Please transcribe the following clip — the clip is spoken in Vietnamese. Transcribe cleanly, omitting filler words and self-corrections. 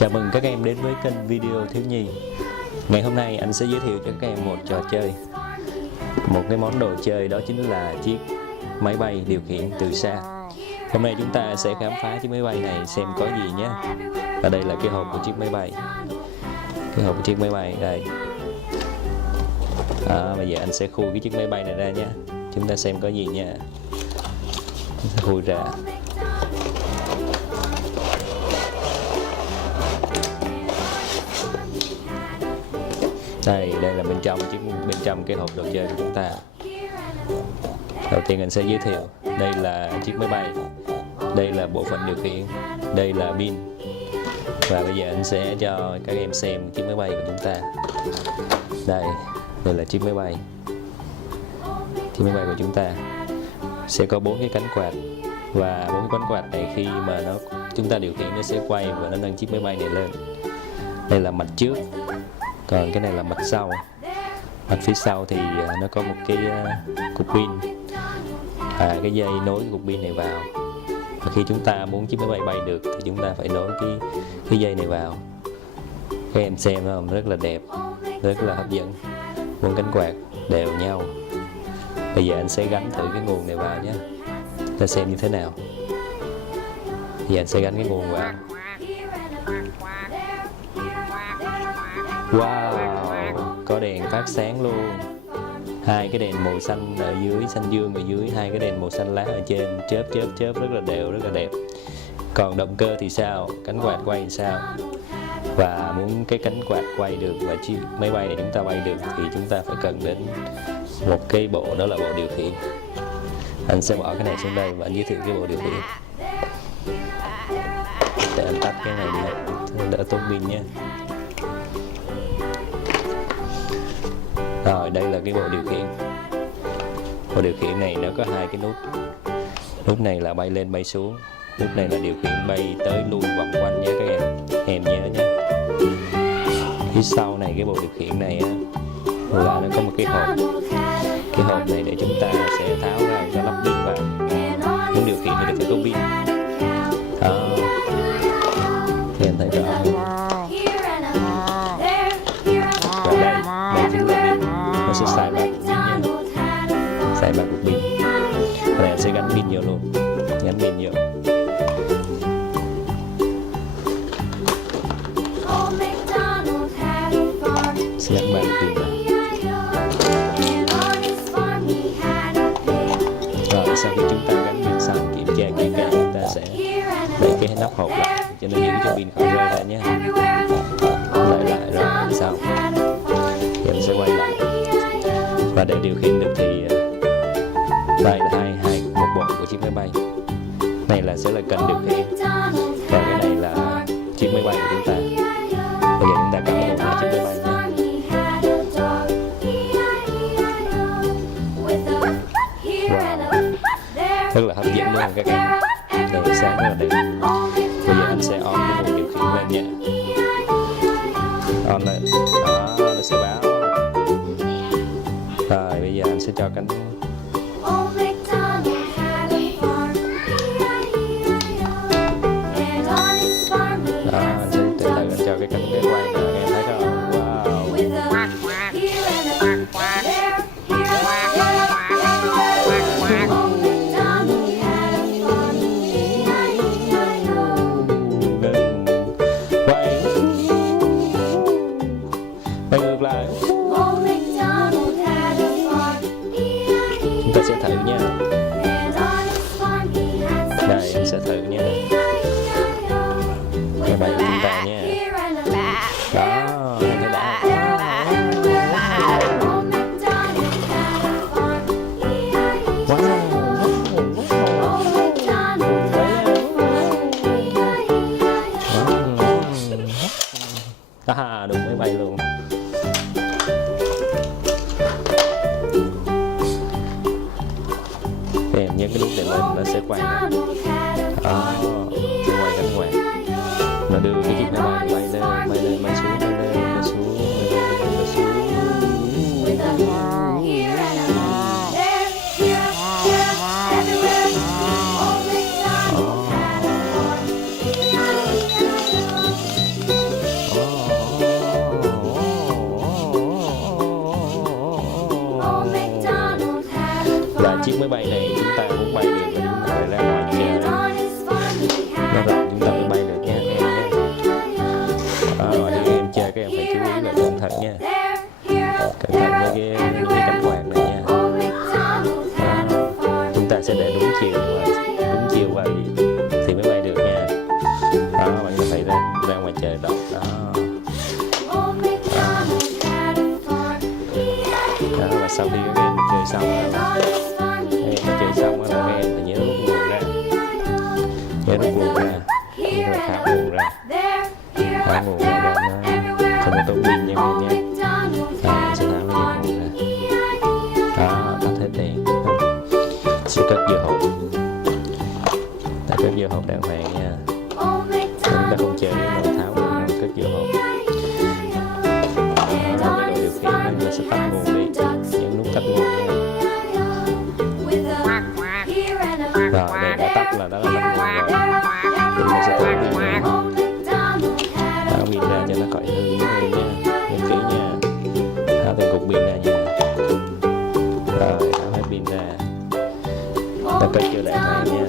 Chào mừng các em đến với kênh video thiếu nhi. Ngày hôm nay anh sẽ giới thiệu cho các em một trò chơi, một cái món đồ chơi, đó chính là chiếc máy bay điều khiển từ xa. Hôm nay chúng ta sẽ khám phá chiếc máy bay này xem có gì nhé. Và đây là cái hộp của chiếc máy bay. Cái hộp của chiếc máy bay đây. Bây giờ anh sẽ khui cái chiếc máy bay này ra nhé. Chúng ta xem có gì nha. Khui ra. Đây là bên trong cái hộp đồ chơi của chúng ta. Đầu tiên anh sẽ giới thiệu, đây là chiếc máy bay, đây là bộ phận điều khiển, đây là pin. Và bây giờ anh sẽ cho các em xem chiếc máy bay của chúng ta. Đây là chiếc máy bay. Chiếc máy bay của chúng ta sẽ có 4 cái cánh quạt, và 4 cái cánh quạt này khi mà chúng ta điều khiển nó sẽ quay và nó nâng chiếc máy bay này lên. Đây là mặt trước, còn cái này là mặt sau. Mặt phía sau thì nó có một cái cục pin, cái dây nối cục pin này vào. Và khi chúng ta muốn chiếc máy bay bay được thì chúng ta phải nối cái dây này vào. Các em xem nó rất là đẹp, rất là hấp dẫn. 4 cánh quạt đều nhau. Bây giờ anh sẽ gắn thử cái nguồn này vào nhé, ta xem như thế nào. Bây giờ anh sẽ gắn cái nguồn vào. Wow, có đèn phát sáng luôn. 2 cái đèn màu xanh ở dưới, xanh dương ở dưới, 2 cái đèn màu xanh lá ở trên, chớp rất là đều, rất là đẹp. Còn động cơ thì sao? Cánh quạt quay thì sao? Và muốn cái cánh quạt quay được và chiếc máy bay này chúng ta bay được thì chúng ta phải cần đến một cái bộ, đó là bộ điều khiển. Anh sẽ bỏ cái này xuống đây và anh giới thiệu cái bộ điều khiển. Để anh tắt cái này đi, đỡ tốn pin nhé. Rồi, đây là cái bộ điều khiển. Bộ điều khiển này nó có 2 cái nút. Nút này là bay lên bay xuống, nút này là điều khiển bay tới lui vòng quanh nhé các em nhớ nhé. Phía sau này cái bộ điều khiển này á, là nó có một cái hộp. Cái hộp này để chúng ta sẽ tháo ra cho lắp pin vào. Muốn điều khiển thì phải có pin. Đó, thì em thấy rõ không? Và đây chính là pin. Nó sẽ xài 3 cục pin nha, xài 3 cục pin. Và này sẽ gắn pin vô luôn, gắn pin vô. Sẽ gắn 3 cục pin vào. Rồi sau khi chúng ta gắn pin xong, kiểm tra kỹ càng, chúng ta sẽ đẩy cái nắp hộp lại cho nó giữ cho pin khỏi rơi ra nhé. Lại rồi xong. Thì em sẽ quay lại. Và để điều khiển được thì đây là một bộ của chiếc máy bay. Này sẽ là cần điều khiển, và cái này là chiếc máy bay của chúng ta. Bây giờ chúng ta cắm nguồn vào chiếc máy bay nha. Wow, rất là hấp dẫn đúng không các em? Đèn sáng rất là đẹp. Bây giờ anh sẽ on cái nguồn điều khiển lên nha. On lên, đó, nó sẽ báo. Rồi bây giờ anh sẽ cho cánh. Đó, anh sẽ từ từ anh cho cái cánh cái quay nữa, em thấy không? Wow. Quay ngược lại. Chúng ta sẽ thử nha. Đây, em sẽ thử nha. Máy bay của chúng ta nha. Đó, em thấy đã. Đúng máy bay luôn. Em nhấn cái nút này lên nó sẽ quay. Đó, sẽ quay cánh quạt. Nó đưa cái chiếc máy bay bay lên, bay xuống, bay lên, bay xuống, bay xuống. Và chiếc máy bay này chúng ta muốn bay được thì chúng ta phải ra ngoài trời nó rộng chúng ta mới bay được nha các em nhé. Và khi em chơi các em phải chú ý là cẩn thận nha, cẩn thận với cái cánh quạt này nha. Chúng ta sẽ để đúng chiều vào thì mới bay được nha. Bạn có thể ra ngoài trời đọc đó. Và sau khi các em chơi xong rồi, các em thì nhớ rút nguồn ra, rồi tháo nguồn ra để nó không có tốn pin nha các em nhé. Mình sẽ tháo cái nguồn ra, tắt hết đèn, sẽ cất vô hộp, cất vô hộp đàng hoàng nha. Chúng ta không chơi mà tháo nguồn ra, cất vô hộp. Rồi cái đồ điều khiển nó sẽ tắt nguồn đi, nhấn nút tắt nguồn nha. Rồi đèn đã tắt là đó là tắt nguồn rồi. Thì mình sẽ tháo pin ra cho nó khỏi hư nha, nhìn kỹ nha. Tháo từng cục pin ra nha. Rồi tháo hết pin ra, ta cất vô đàng hoàng nha.